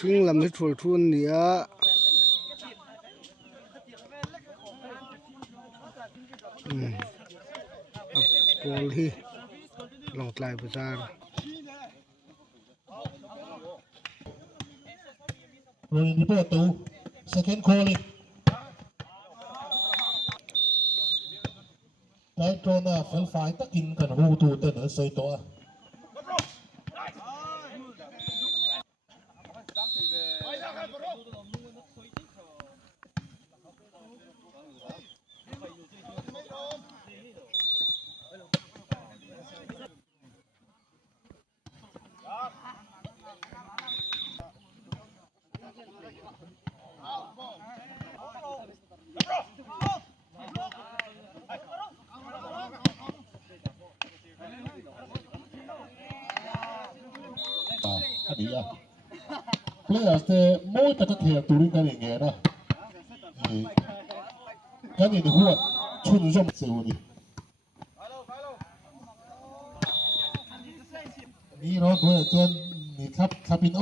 ฟิงลำที่ถูกทุนเนี่ยบอลที่ลงไกลประจานโรยในประตู second calling ได้โดนเฟลไฟตะกินกันหูตูเต้นเหนือใส่ตัวอันนี้อ่ะ players เตะมวยตะกะเทียตูริกันอย่างเงี้ยนะกันอย่างนี้หัวชุนร่มเซลล์นี่รถด้วยจนนี่ครับคาปิโน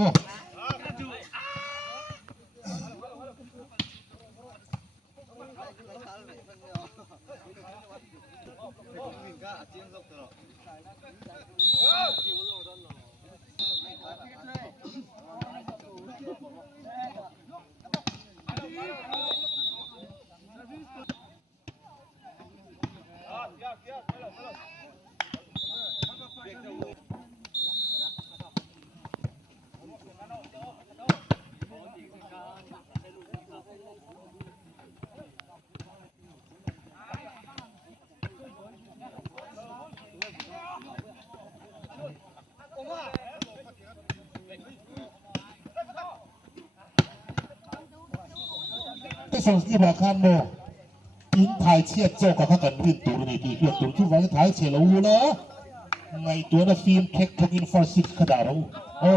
ที่ส่งที่ผ่านคันโมอินไทยเชียดโจกับพักกันวินตัวนี้ที่เพื่อตัวที่วันท้ายเชียร์เราเลยในตัวนั้นฟิล์มเค้กทกินฟอร์ซิกขนาดเราโอ้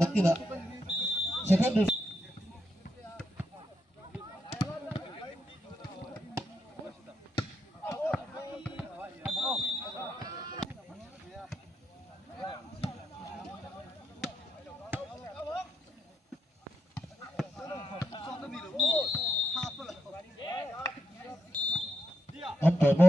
นักกินอะเช็คให้ดูอันเปิดโม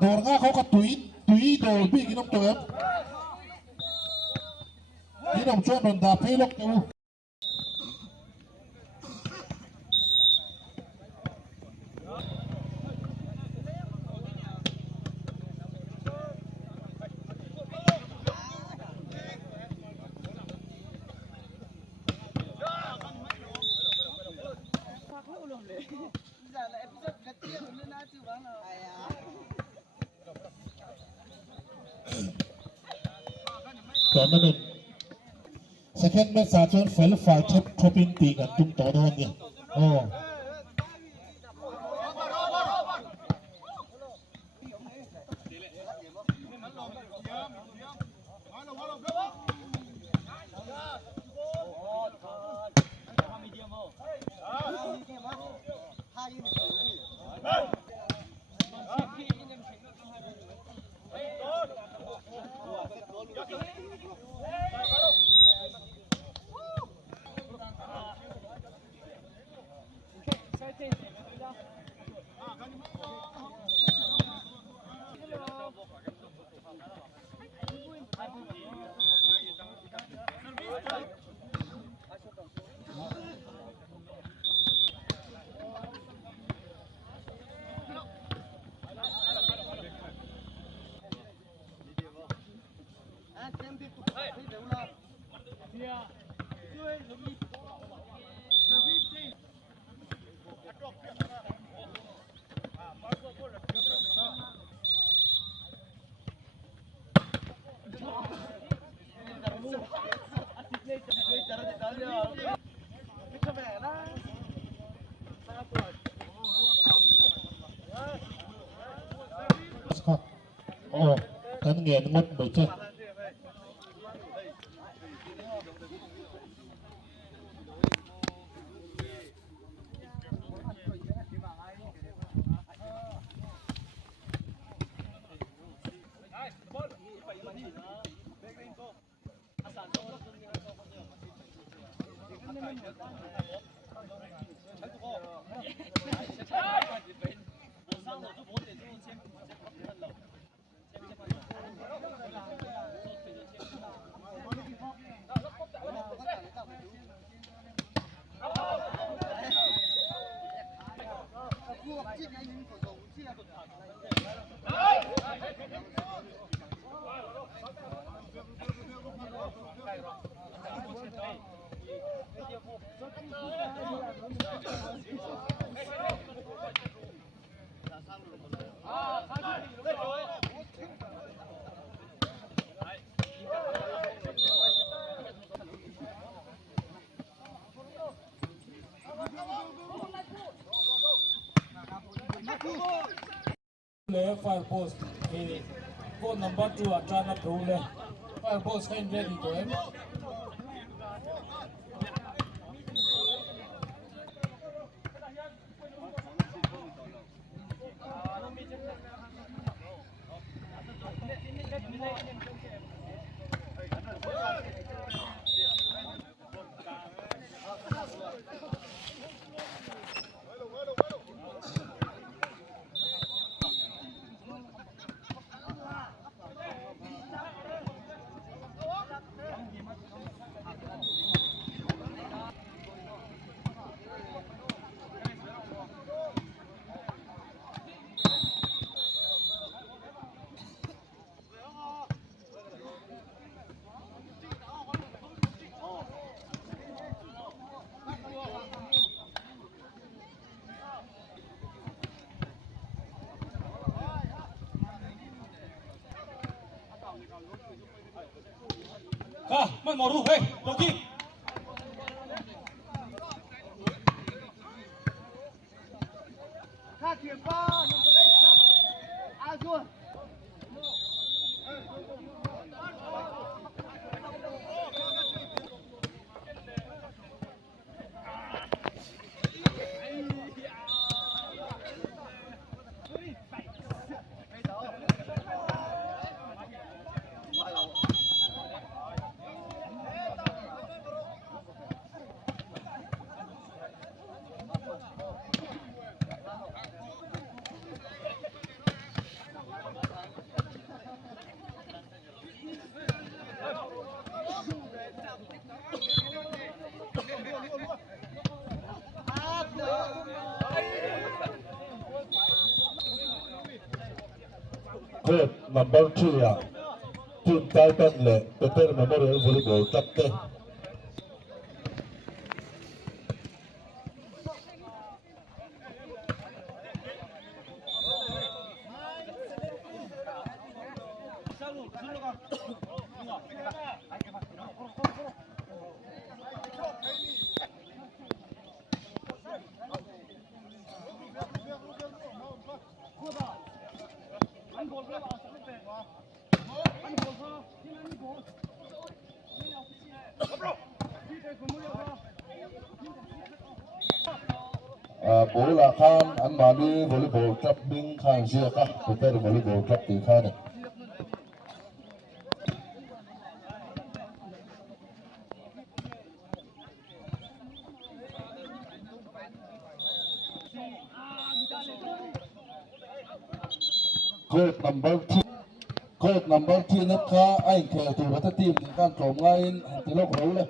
โดนง่าเขาก็ตุยโดนพี่กินน้ำตัวนี่น้ำช่วยโดนดาบให้ล็อกอยู่ก่อนนั้นเป็น second match จนเฟลฝ่ายทบอินตีกันตุ้มต่อโดนเนี่ยโอ้ Ồ, cắn nghiền ngút bởi chứ. Le fire post phone number 2 atran approve le fire post kind ready to em man moru hey Loki Court number 2 team title le Peter Memorial Volleyball Club bố là Khan anh mà đi volleyball club Binh Khan Sia ka Peter volleyball club thì Khan này Court number 2 nước Kha anh theo từ vật team thì can trộm ngay từ lúc rồi